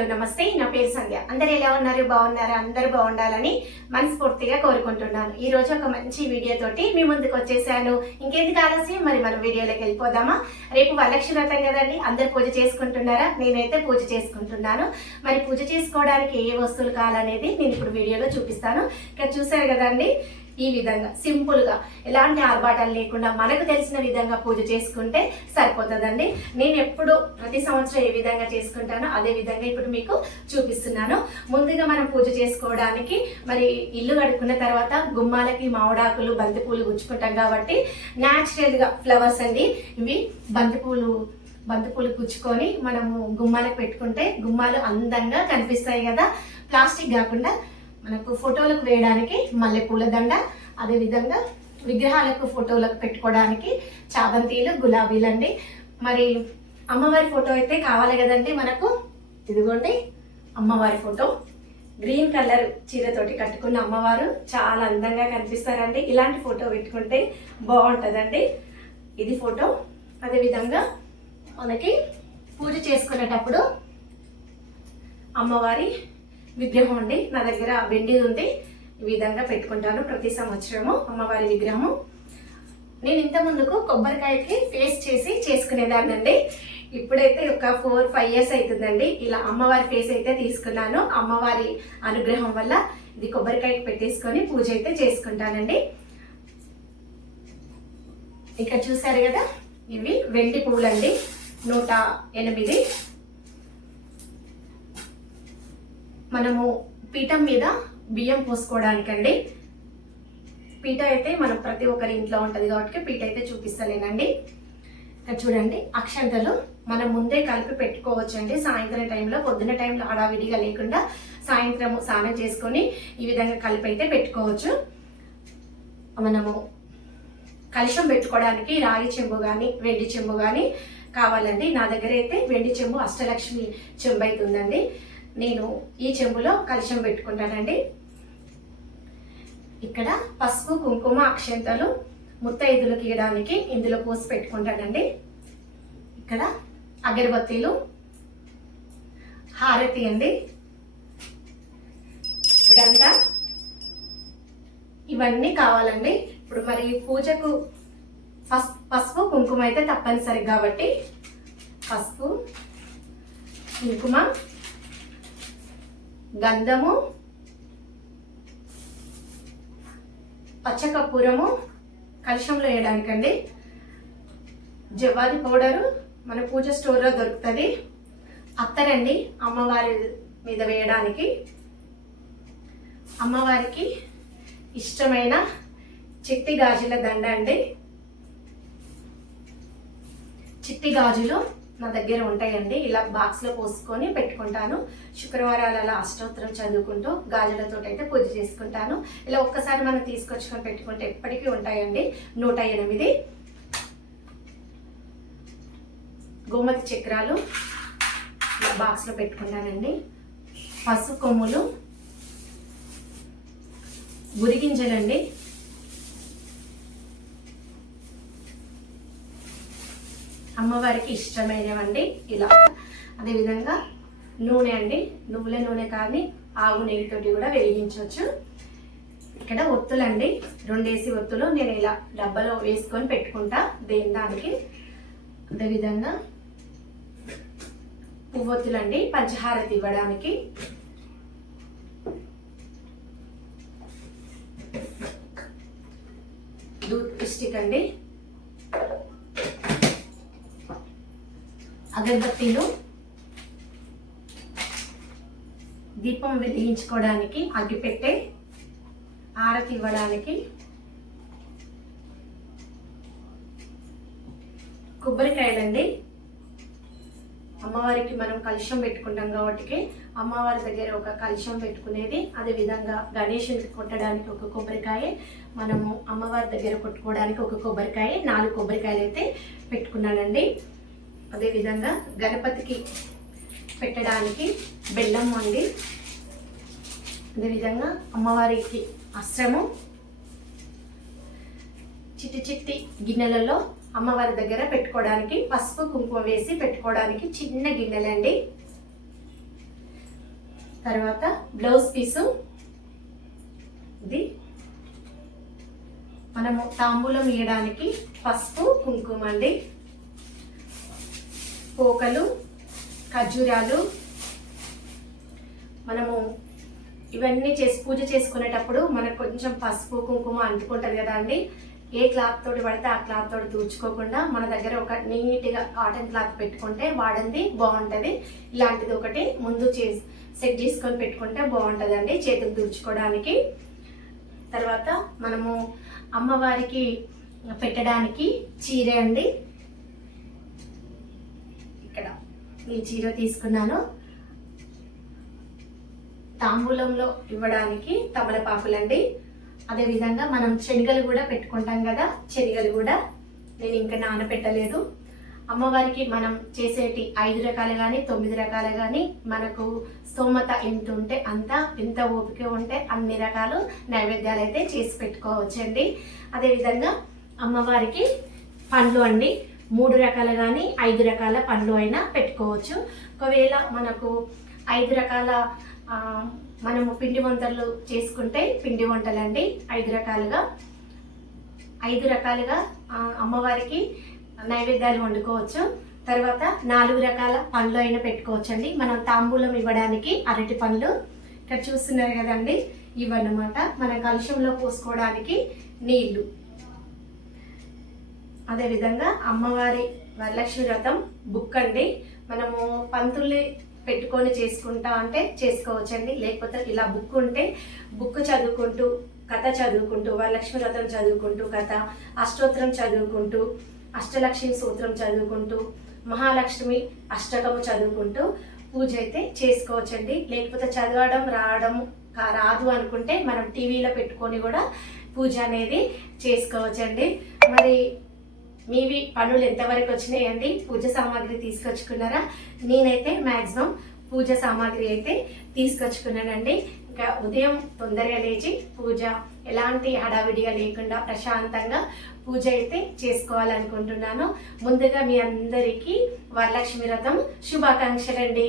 Hello నమస్తే. నా పేరు సంధ్య. అందరు ఎలా ఉన్నారు? బాగున్నారా? అందరూ బాగుండాలని మనస్ఫూర్తిగా కోరుకుంటున్నాను. ఈ రోజు ఒక మంచి వీడియో తోటి మీ ముందుకు వచ్చేసాను. ఇంకెందుకు ఆలస్యం? మరి మనం వీడియోలోకి వెళ్ళిపోదామా? రేపు వరలక్ష్మి వ్రతం కదండి. అందరు పూజ చేసుకుంటున్నారా? నేనైతే పూజ చేసుకుంటున్నాను. మరి పూజ చేసుకోవడానికి ఏ వస్తువులు కావాలనేది నేను ఇప్పుడు వీడియోలో చూపిస్తాను. ఇక్కడ చూసారు కదండి. ఈ విధంగా సింపుల్గా ఎలాంటి ఆర్భాటాలు లేకుండా మనకు తెలిసిన విధంగా పూజ చేసుకుంటే సరిపోతుందండి. నేను ఎప్పుడు ప్రతి సంవత్సరం ఏ విధంగా చేసుకుంటానో అదే విధంగా ఇప్పుడు మీకు చూపిస్తున్నాను. ముందుగా మనం పూజ చేసుకోవడానికి మరి ఇల్లు కడుక్కున్న తర్వాత గుమ్మాలకి మామిడాకులు బంతిపూలు గుచ్చుకుంటాం కాబట్టి న్యాచురల్గా ఫ్లవర్స్ అండి. ఇవి బంతిపూలు బంతిపూలు గుచ్చుకొని మనము గుమ్మాలకు పెట్టుకుంటే గుమ్మాలు అందంగా కనిపిస్తాయి కదా. ప్లాస్టిక్ కాకుండా మనకు ఫోటోలకు వేయడానికి మల్లెపూల దండ అదేవిధంగా విగ్రహాలకు ఫోటోలకు పెట్టుకోవడానికి చాబంతీలు గులాబీలు అండి మరి అమ్మవారి ఫోటో అయితే కావాలి కదండి మనకు? ఇదిగోండి అమ్మవారి ఫోటో. గ్రీన్ కలర్ చీరతోటి కట్టుకున్న అమ్మవారు చాలా అందంగా కనిపిస్తారండి. ఇలాంటి ఫోటో పెట్టుకుంటే బాగుంటుందండి. ఇది ఫోటో. అదేవిధంగా మనకి పూజ చేసుకునేటప్పుడు అమ్మవారి విగ్రహం అండి. నా దగ్గర వెండిది ఉంది. ఈ విధంగా పెట్టుకుంటాను ప్రతి సంవత్సరము అమ్మవారి విగ్రహము. నేను ఇంత ముందుకు కొబ్బరికాయకి ఫేస్ చేసి చేసుకునేదాన్ని అండి ఇప్పుడైతే ఒక ఫోర్ ఫైవ్ ఇయర్స్ అవుతుందండి ఇలా అమ్మవారి ఫేస్ అయితే తీసుకున్నాను. అమ్మవారి అనుగ్రహం వల్ల ఇది కొబ్బరికాయకి పెట్టేసుకొని పూజ అయితే చేసుకుంటానండి. ఇక్కడ చూసారు కదా? ఇవి వెండి పువ్వులండి. నూట ఎనిమిది. మనము పీఠం మీద బియ్యం పోసుకోవడానికండి. పీట అయితే మనం ప్రతి ఒక్కరి ఇంట్లో ఉంటుంది కాబట్టి పీట అయితే చూపిస్తలేనండి. ఇక్కడ చూడండి అక్షంతలు మనం ముందే కలిపి పెట్టుకోవచ్చండి. సాయంత్రం టైంలో పొద్దున్న టైంలో హడావిడిగా లేకుండా సాయంత్రం స్నానం చేసుకొని ఈ విధంగా కలిపి అయితే పెట్టుకోవచ్చు. మనము కలుషం పెట్టుకోవడానికి రాగి చెంబు కానీ వెండి చెంబు కానీ కావాలండి. నా దగ్గర అయితే వెండి చెంబు అష్టలక్ష్మి చెంబు అయితే ఉందండి. నేను ఈ చెంబులో కలుషం పెట్టుకుంటానండి. ఇక్కడ పసుపు కుంకుమ అక్షంతలు ముత్తైదులకు ఇవ్వడానికి ఇందులో పోసి పెట్టుకుంటానండి. ఇక్కడ అగరబత్తీలు హారతి అండి. గంట ఇవన్నీ కావాలండి. ఇప్పుడు మరి పూజకు పస్ పసుపు కుంకుమ అయితే తప్పనిసరి కాబట్టి పసుపు కుంకుమ గంధము పచ్చకర్పూరము కలుషంలో వేయడానికండి. జవ్వాది పౌడరు మన పూజ స్టోర్లో దొరుకుతుంది. అత్తరండి అమ్మవారి మీద వేయడానికి. అమ్మవారికి ఇష్టమైన చిట్టి గాజుల దండ అండి. చిట్టి గాజులు నా దగ్గర ఉంటాయండి. ఇలా బాక్స్లో పోసుకొని పెట్టుకుంటాను. శుక్రవారాల అష్టోత్తరం చదువుకుంటూ గాజులతో అయితే పూజ చేసుకుంటాను. ఇలా ఒక్కసారి మనం తీసుకొచ్చుకొని పెట్టుకుంటే ఎప్పటికీ ఉంటాయండి. నూట ఎనిమిది గోమతి చక్రాలు ఇలా బాక్స్లో పెట్టుకుంటానండి పసుపు కొమ్ములు గురిగింజలండి అమ్మవారికి ఇష్టమైనవండి ఇలా. అదేవిధంగా నూనె అండి నువ్వుల నూనె కానీ ఆవు నెయ్యితోటి కూడా వెలిగించవచ్చు. ఇక్కడ ఒత్తులండి రెండేసి ఒత్తులు నేను ఇలా డబ్బాలో వేసుకొని పెట్టుకుంటా దేని దానికి. అదేవిధంగా పువ్వొత్తులండి పంచహారతి ఇవ్వడానికి అగరబత్తీలు దీపం వెలిగించుకోవడానికి అగ్గిపెట్టే ఆరతి ఇవ్వడానికి కొబ్బరికాయలండి. అమ్మవారికి మనం కలుషం పెట్టుకుంటాం కాబట్టి అమ్మవారి దగ్గర ఒక కలుషం పెట్టుకునేది అదే విధంగా గణేషునికి కొట్టడానికి ఒక కొబ్బరికాయ. మనము అమ్మవారి దగ్గర కొట్టుకోవడానికి ఒక కొబ్బరికాయ. నాలుగు కొబ్బరికాయలు అయితే పెట్టుకున్నానండి. అదేవిధంగా గణపతికి పెట్టడానికి బెల్లం వండి అదేవిధంగా అమ్మవారికి అస్త్రము చిట్టి చిట్టి గిన్నెలలో అమ్మవారి దగ్గర పెట్టుకోవడానికి పసుపు కుంకుమ వేసి పెట్టుకోవడానికి చిన్న గిన్నెలండి. తర్వాత బ్లౌజ్ పీసు. ఇది మనము తాంబూలం వేయడానికి పసుపు కుంకుమ అండి. పోకలు ఖర్జూరాలు. మనము ఇవన్నీ చేసి పూజ చేసుకునేటప్పుడు మనకు కొంచెం పసుపు కుంకుమ అంటుకుంటుంది కదా అండి. ఏ క్లాత్ తోటి పడితే ఆ క్లాత్ తోటి తుడుచుకోకుండా మన దగ్గర ఒక నీట్గా కాటన్ క్లాత్ పెట్టుకుంటే వాడండి బాగుంటుంది. ఇలాంటిది ఒకటి ముందు చేసి సెట్ చేసుకొని పెట్టుకుంటే బాగుంటుందండి చేతులు తుడుచుకోవడానికి. తర్వాత మనము అమ్మవారికి పెట్టడానికి చీర అండి. ఇక్కడ ఈ చీర తీసుకున్నాను. తాంబూలంలో ఇవ్వడానికి తమలపాకులండి. అదేవిధంగా మనం శనగలు కూడా పెట్టుకుంటాం కదా శనగలు కూడా. నేను ఇంకా నానబెట్టలేదు అమ్మవారికి మనం చేసేటి ఐదు రకాలు కానీ తొమ్మిది రకాలు కానీ మనకు స్తోమత ఎంత ఉంటే అంత ఎంత ఓపిక ఉంటే అన్ని రకాలు నైవేద్యాలు అయితే చేసి పెట్టుకోవచ్చండి. అదేవిధంగా అమ్మవారికి పండ్లు అండి. మూడు రకాల కానీ ఐదు రకాల పండ్లు అయినా పెట్టుకోవచ్చు. ఒకవేళ మనకు ఐదు రకాల మనము పిండి వంటలు చేసుకుంటే పిండి వంటలండి ఐదు రకాలుగా. ఐదు రకాలుగా అమ్మవారికి నైవేద్యాలు వండుకోవచ్చు. తర్వాత నాలుగు రకాల పండ్లు అయినా పెట్టుకోవచ్చు అండి మనం తాంబూలం ఇవ్వడానికి అరటి పండ్లు. ఇక్కడ చూస్తున్నారు కదండి ఇవన్నమాట. మన కలుషంలో పోసుకోవడానికి నీళ్ళు. అదేవిధంగా అమ్మవారి వరలక్ష్మి వ్రతం బుక్ అండి. మనము పంతుల్ని పెట్టుకొని చేసుకుంటా అంటే చేసుకోవచ్చండి. లేకపోతే ఇలా బుక్ ఉంటే బుక్ చదువుకుంటూ కథ చదువుకుంటూ వరలక్ష్మి వ్రతం చదువుకుంటూ కథ అష్టోత్తరం చదువుకుంటూ అష్టలక్ష్మి సూత్రం చదువుకుంటూ మహాలక్ష్మి అష్టకము చదువుకుంటూ పూజ అయితే చేసుకోవచ్చండి. లేకపోతే చదవడం రావడం రాదు అనుకుంటే మనం టీవీలో పెట్టుకొని కూడా పూజ అనేది చేసుకోవచ్చండి. మరి మీవి పనులు ఎంతవరకు వచ్చినాయండి పూజ సామాగ్రి తీసుకొచ్చుకున్నారా? నేనైతే మ్యాక్సిమం పూజ సామాగ్రి అయితే తీసుకొచ్చుకున్నానండి. ఇంకా ఉదయం తొందరగా లేచి పూజ ఎలాంటి హడావిడిగా లేకుండా ప్రశాంతంగా పూజ అయితే చేసుకోవాలనుకుంటున్నాను. ముందుగా మీ అందరికీ వరలక్ష్మి వ్రతం శుభాకాంక్షలండి.